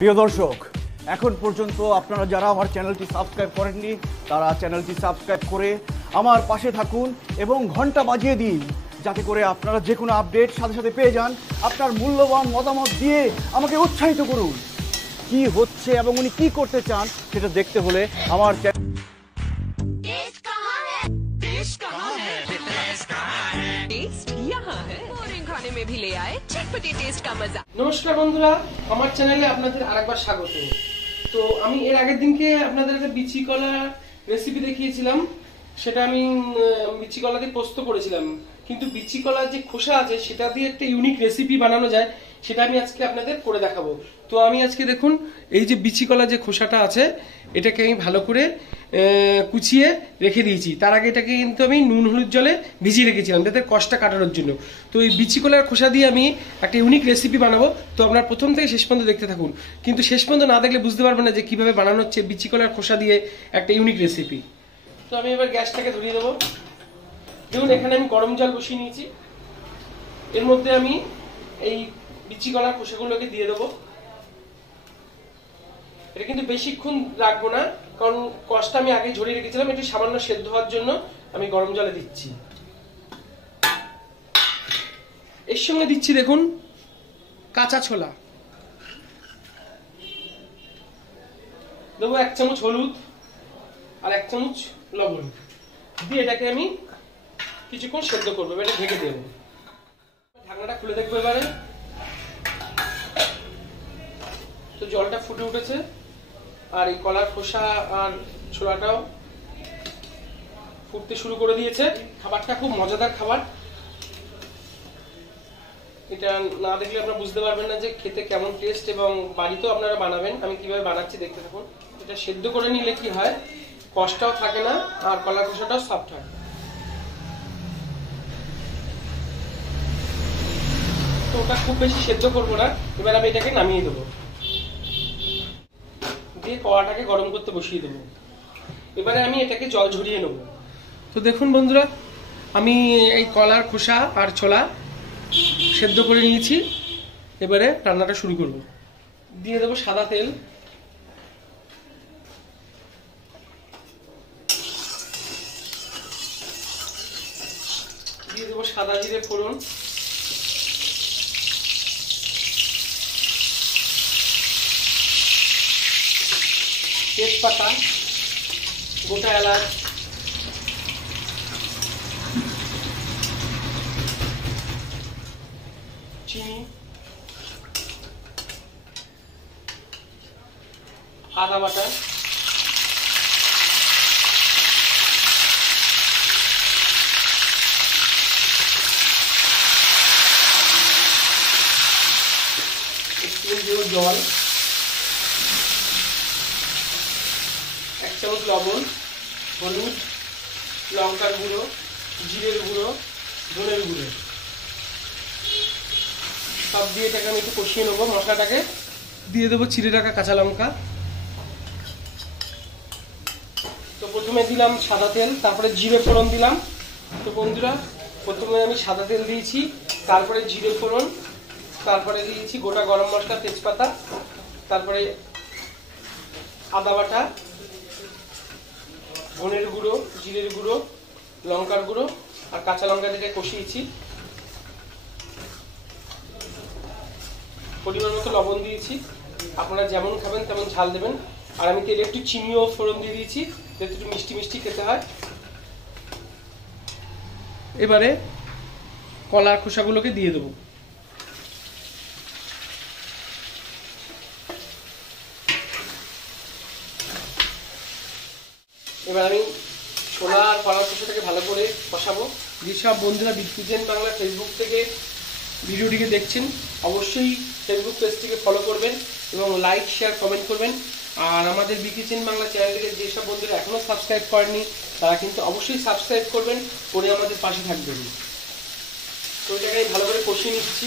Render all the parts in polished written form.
প্রিয় দর্শক, এখন পর্যন্ত আপনারা যারা আমার চ্যানেলটি সাবস্ক্রাইব করেননি তারা চ্যানেলটি সাবস্ক্রাইব করে আমার পাশে থাকুন এবং ঘন্টা বাজিয়ে দিন, যাতে করে আপনারা যে কোনো আপডেট সাথে সাথে পেয়ে যান। আপনার মূল্যবান মতামত দিয়ে আমাকে উৎসাহিত করুন। কি হচ্ছে এবং উনি কি করতে চান সেটা দেখতে হলে আমার নমস্কার বন্ধুরা, আমার চ্যানেলে আপনাদের আরেকবার স্বাগত। তো আমি এর আগের দিনকে আপনাদের একটা বিচি কলা রেসিপি দেখিয়েছিলাম, সেটা আমি বিচি কলা দিয়ে পোস্ত করেছিলাম। কিন্তু বিচি কলার যে খোসা আছে সেটা দিয়ে একটা ইউনিক রেসিপি বানানো যায়, সেটা আমি আজকে আপনাদের করে দেখাবো। তো আমি আজকে দেখুন, এই যে বিচি কলা যে খোসাটা আছে এটাকে আমি ভালো করে কুচিয়ে রেখে দিয়েছি। তার আগে এটাকে কিন্তু আমি নুন হলুদ জলে ভিজিয়ে রেখেছিলাম যাতে কষ্টটা কাটানোর জন্য। তো এই বিচি কলার খোসা দিয়ে আমি একটা ইউনিক রেসিপি বানাবো। তো আপনার প্রথম থেকে শেষ পর্যন্ত দেখতে থাকুন, কিন্তু শেষ পর্যন্ত না দেখলে বুঝতে পারবেন না যে কিভাবে বানানো হচ্ছে বিচি কলার খোসা দিয়ে একটা ইউনিক রেসিপি। তো আমি এবার গ্যাসটাকে ধরিয়ে দেবো। দেখুন, এখানে আমি গরম জল বসিয়ে নিয়েছি। এর মধ্যে আমি এই বিচি কলার খোসাগুলোকে দিয়ে দেবো। এটা কিন্তু বেশিক্ষণ রাখবো না, কারণ কষটা আমি আগে ঝরিয়ে রেখেছিলাম, একটু সামান্য সেদ্ধ হওয়ার জন্য আমি গরম জলে দিচ্ছি। এর সঙ্গে দিচ্ছি দেখুন কাঁচা ছোলা, দেবো 1 চামচ হলুদ আর 1 চামচ লবণ দিয়ে এটাকে আমি কিছুক্ষণ সেদ্ধ করবো। এটা ঢেকে দেবো। ঢাকনাটা খুলে দেখবো এবারে। তো জলটা ফুটে উঠেছে আর এই কলার খোসা আর ছোলাটাও ফুটতে শুরু করে দিয়েছে। খাবারটা খুব মজাদার খাবার, এটা না দেখলে আপনারা বুঝতে পারবেন না যে খেতে কেমন টেস্ট, এবং বাড়িতেও আপনারা বানাবেন। আমি কিভাবে বানাচ্ছি দেখতে থাকুন। এটা সেদ্ধ করে নিলে কি হয়, কষ্টটাও থাকে না আর কলার খোসাটাও সফট হয়। তো ওটা খুব বেশি সেদ্ধ করবো না। এবার আমি এটাকে নামিয়ে দেবো, দিয়ে কড়াটাকে গরম করতে বসিয়ে দেবো। এবারে আমি এটাকে জল ঝরিয়ে নেব। তো দেখুন বন্ধুরা, আমি এই কলার খোসা আর ছোলা সেদ্ধ করে নিয়েছি। এবারে রান্নাটা শুরু করব। দিয়ে দেবো সাদা তেল, দিয়ে দেবো সাদা জিরে ফোড়ন, তেজপাতা, গোটা এলাচ, চিনি, আদা বাটা, জল, 1 চামচ লবণ, হলুদ, লঙ্কার গুঁড়ো, জিরের গুঁড়ো, ধনের গুঁড়ো সব দিয়ে এটাকে আমি একটু কষিয়ে নেবো। মশলাটাকে দিয়ে দেবো চিড়ে রাখা কাঁচা লঙ্কা। তো প্রথমে দিলাম সাদা তেল, তারপরে জিরে ফোড়ন দিলাম। তো বন্ধুরা, প্রথমে আমি সাদা তেল দিয়েছি, তারপরে জিরে ফোড়ন, তারপরে দিয়েছি গোটা গরম মশলা, তেজপাতা, তারপরে আদা বাটা, ধনের গুঁড়ো, জিরের গুঁড়ো, লঙ্কার গুঁড়ো আর কাঁচা লঙ্কা থেকে কষিয়েছি। পরিমাণ মতো লবণ দিয়েছি, আপনারা যেমন খাবেন তেমন ঝাল দেবেন। আর আমি তেলে একটু চিনি ও ফোড়ন দিয়ে দিয়েছি যাতে একটু মিষ্টি মিষ্টি খেতে হয়। এবারে কলার খোসাগুলোকে দিয়ে দেবো। এবার আমি ছোলা আর কলার খোসাটাকে ভালো করে কষাবো। যেসব বন্ধুরা বিগ কিচেন বাংলা ফেসবুক থেকে ভিডিওটিকে দেখছেন অবশ্যই ফেসবুক পেজটিকে ফলো করবেন এবং লাইক শেয়ার কমেন্ট করবেন। আর আমাদের বিগ কিচেন বাংলা চ্যানেলটিকে যেসব বন্ধুরা এখনো সাবস্ক্রাইব করেননি তারা কিন্তু অবশ্যই সাবস্ক্রাইব করবেন, করে আমাদের পাশে থাকবেন। তো এটাকে ভালো করে কষিয়ে নিচ্ছি।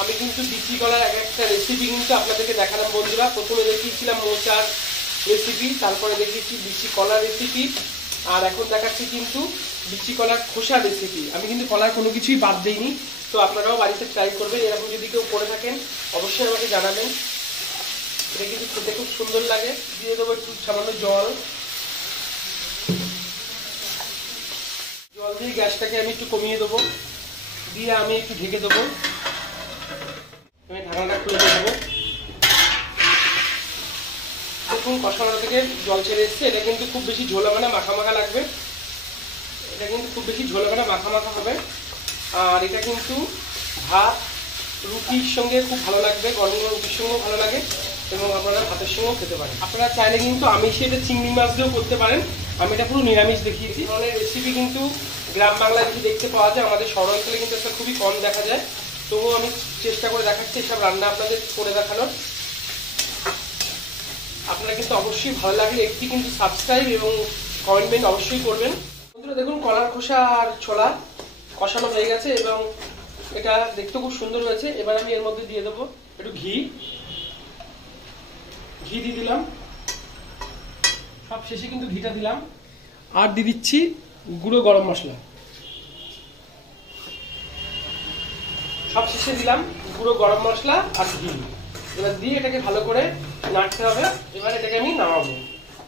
আমি কিন্তু বিচি কলার একটা রেসিপি কিন্তু আপনাদেরকে দেখালাম বন্ধুরা। প্রথমে দেখিয়েছিলাম মোচার রেসিপি, তারপরে দেখিয়েছি বিচি কলার রেসিপি, আর এখন দেখাচ্ছি কিন্তু বিচি কলার খোসা রেসিপি। আমি কিন্তু কলার কোনো কিছুই বাদ দেইনি, তো আপনারাও বাড়িতে ট্রাই করবেন, এরকম যদি কেউ করে থাকেন অবশ্যই আমাকে জানাবেন। এটা কিন্তু খেতে খুব সুন্দর লাগে। দিয়ে দেবো একটু সামান্য জল, জল দিয়ে গ্যাসটাকে আমি একটু কমিয়ে দেবো, দিয়ে আমি একটু ঢেকে দেবো। আমি ঢাকনাটা খুলে দেবো। দেখুন কষানো থেকে জল ছেড়ে এসছে। এটা কিন্তু খুব বেশি ঝোল হবে না, মাখা মাখা লাগবে। এটা কিন্তু খুব বেশি ঝোল হবে না, মাখা মাখা হবে। আর এটা কিন্তু ভাত রুটির সঙ্গে খুব ভালো লাগবে, গরম গরম রুটির সঙ্গেও ভালো লাগে এবং আপনারা ভাতের সঙ্গেও খেতে পারেন। আপনারা চাইলে কিন্তু আমিষে এটা চিংড়ি মাছ দিয়েও করতে পারেন। আমি এটা পুরো নিরামিষ দেখিয়েছি। এই ধরনের রেসিপি কিন্তু গ্রাম বাংলায় বেশি দেখতে পাওয়া যায়, আমাদের শহর অঞ্চলে কিন্তু একটা খুবই কম দেখা যায়। তবুও আমি চেষ্টা করে দেখাচ্ছি এসব রান্না আপনাদের করে দেখানোর। আপনারা কিন্তু অবশ্যই ভালো লাগলে একটি কিন্তু সাবস্ক্রাইব এবং কমেন্ট অবশ্যই করবেন। বন্ধুরা দেখুন কলার খোসা আর ছোলা কষানো হয়ে গেছে এবং এটা দেখতে খুব সুন্দর হয়েছে। এবার আমি এর মধ্যে দিয়ে দেবো একটু ঘি দিয়ে দিলাম, সব শেষে কিন্তু ঘিটা দিলাম। আর দিয়ে দিচ্ছি গুঁড়ো গরম মশলা, সব শেষে দিলাম গুঁড়ো গরম মশলা আর ঘি। এবার দিয়ে এটাকে ভালো করে নাড়তে হবে। এবার এটাকে আমি নামাবো।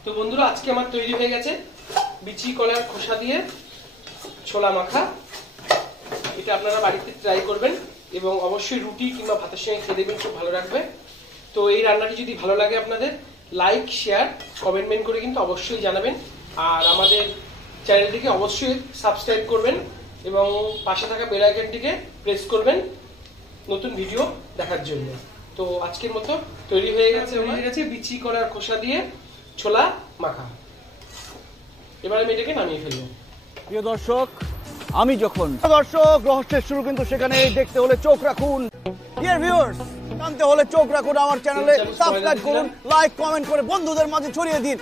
তো বন্ধুরা আজকে আমার তৈরি হয়ে গেছে বিচি কলার খোসা দিয়ে ছোলা মাখা। এটা আপনারা বাড়িতে ট্রাই করবেন এবং অবশ্যই রুটি কিংবা ভাতের সঙ্গে খেয়ে দেবেন, খুব ভালো লাগবে। তো এই রান্নাটি যদি ভালো লাগে আপনাদের লাইক শেয়ার কমেন্ট করে কিন্তু অবশ্যই জানাবেন। আর আমাদের চ্যানেলটিকে অবশ্যই সাবস্ক্রাইব করবেন এবং পাশে থাকা বেল আইকনটিকে প্রেস করবেন নতুন ভিডিও দেখার জন্য। তো আজকের মতো তৈরি হয়ে গেছে বিচি কলার খোসা দিয়ে ছোলা মাখা। এবার আমি এটাকে নামিয়ে ফেলবো। প্রিয় দর্শক, আমি যখন রহস্যের শুরু কিন্তু সেখানে দেখতে হলে চোখ রাখুন। ডিয়ার ভিউয়ার্স, জানতে হলে চোখ রাখুন আমার চ্যানেলে, সাবস্ক্রাইব করুন, লাইক কমেন্ট করে বন্ধুদের মাঝে ছড়িয়ে দিন।